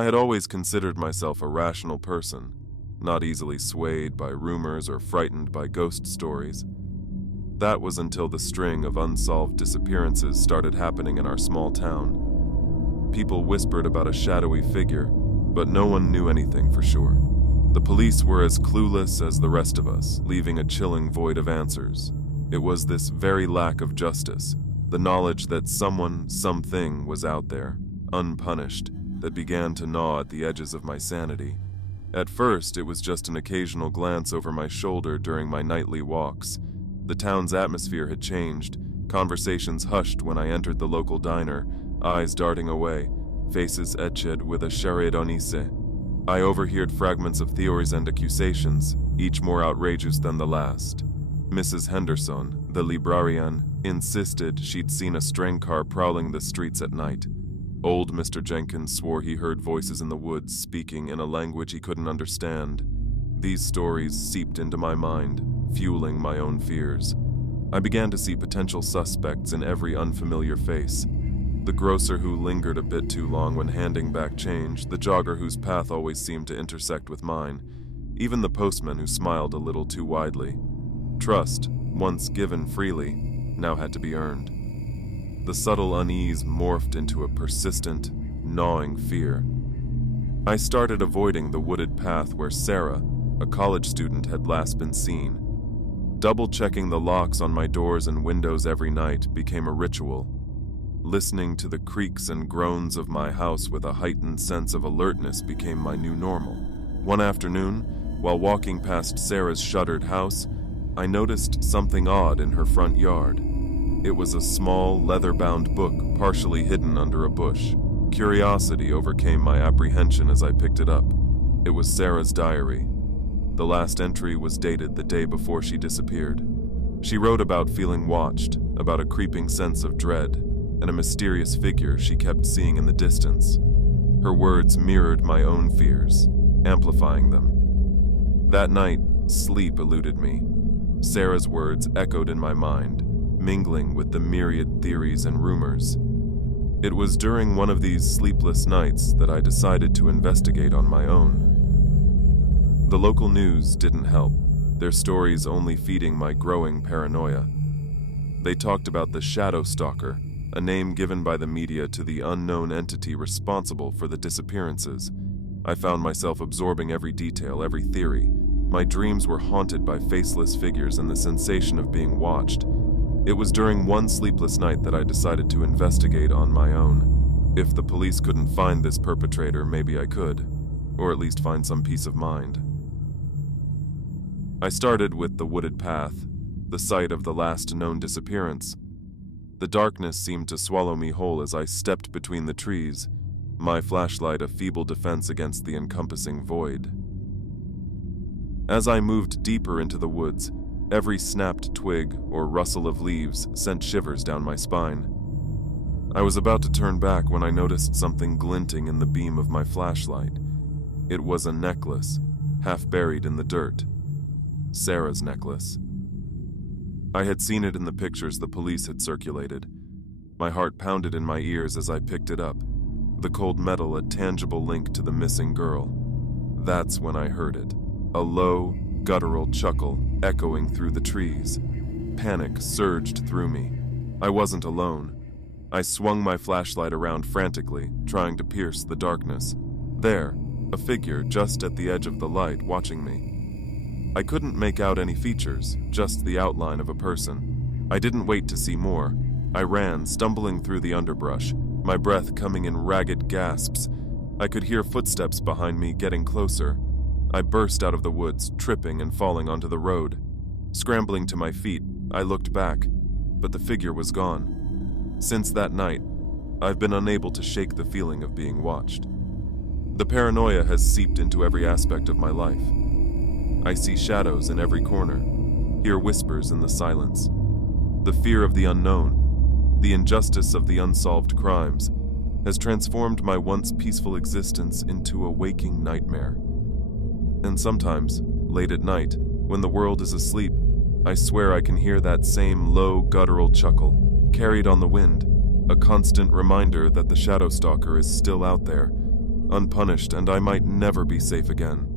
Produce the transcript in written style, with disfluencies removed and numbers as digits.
I had always considered myself a rational person, not easily swayed by rumors or frightened by ghost stories. That was until the string of unsolved disappearances started happening in our small town. People whispered about a shadowy figure, but no one knew anything for sure. The police were as clueless as the rest of us, leaving a chilling void of answers. It was this very lack of justice, the knowledge that someone, something was out there, unpunished, that began to gnaw at the edges of my sanity. At first, it was just an occasional glance over my shoulder during my nightly walks. The town's atmosphere had changed, conversations hushed when I entered the local diner, eyes darting away, faces etched with a charedonise. I overheard fragments of theories and accusations, each more outrageous than the last. Mrs. Henderson, the librarian, insisted she'd seen a stray car prowling the streets at night. Old Mr. Jenkins swore he heard voices in the woods speaking in a language he couldn't understand. These stories seeped into my mind, fueling my own fears. I began to see potential suspects in every unfamiliar face. The grocer who lingered a bit too long when handing back change, the jogger whose path always seemed to intersect with mine, even the postman who smiled a little too widely. Trust, once given freely, now had to be earned. The subtle unease morphed into a persistent, gnawing fear. I started avoiding the wooded path where Sarah, a college student, had last been seen. Double-checking the locks on my doors and windows every night became a ritual. Listening to the creaks and groans of my house with a heightened sense of alertness became my new normal. One afternoon, while walking past Sarah's shuttered house, I noticed something odd in her front yard. It was a small, leather-bound book partially hidden under a bush. Curiosity overcame my apprehension as I picked it up. It was Sarah's diary. The last entry was dated the day before she disappeared. She wrote about feeling watched, about a creeping sense of dread, and a mysterious figure she kept seeing in the distance. Her words mirrored my own fears, amplifying them. That night, sleep eluded me. Sarah's words echoed in my mind, mingling with the myriad theories and rumors. It was during one of these sleepless nights that I decided to investigate on my own. The local news didn't help, their stories only feeding my growing paranoia. They talked about the Shadow Stalker, a name given by the media to the unknown entity responsible for the disappearances. I found myself absorbing every detail, every theory. My dreams were haunted by faceless figures and the sensation of being watched. It was during one sleepless night that I decided to investigate on my own. If the police couldn't find this perpetrator, maybe I could, or at least find some peace of mind. I started with the wooded path, the site of the last known disappearance. The darkness seemed to swallow me whole as I stepped between the trees, my flashlight a feeble defense against the encompassing void. As I moved deeper into the woods, every snapped twig or rustle of leaves sent shivers down my spine. I was about to turn back when I noticed something glinting in the beam of my flashlight. It was a necklace, half buried in the dirt. Sarah's necklace. I had seen it in the pictures the police had circulated. My heart pounded in my ears as I picked it up, the cold metal a tangible link to the missing girl. That's when I heard it, a low, guttural chuckle echoing through the trees. Panic surged through me. I wasn't alone. I swung my flashlight around frantically, trying to pierce the darkness. There, a figure just at the edge of the light watching me. I couldn't make out any features, just the outline of a person. I didn't wait to see more. I ran, stumbling through the underbrush, my breath coming in ragged gasps. I could hear footsteps behind me getting closer. I burst out of the woods, tripping and falling onto the road. Scrambling to my feet, I looked back, but the figure was gone. Since that night, I've been unable to shake the feeling of being watched. The paranoia has seeped into every aspect of my life. I see shadows in every corner, hear whispers in the silence. The fear of the unknown, the injustice of the unsolved crimes, has transformed my once peaceful existence into a waking nightmare. And sometimes, late at night, when the world is asleep, I swear I can hear that same low, guttural chuckle, carried on the wind, a constant reminder that the Shadow Stalker is still out there, unpunished, and I might never be safe again.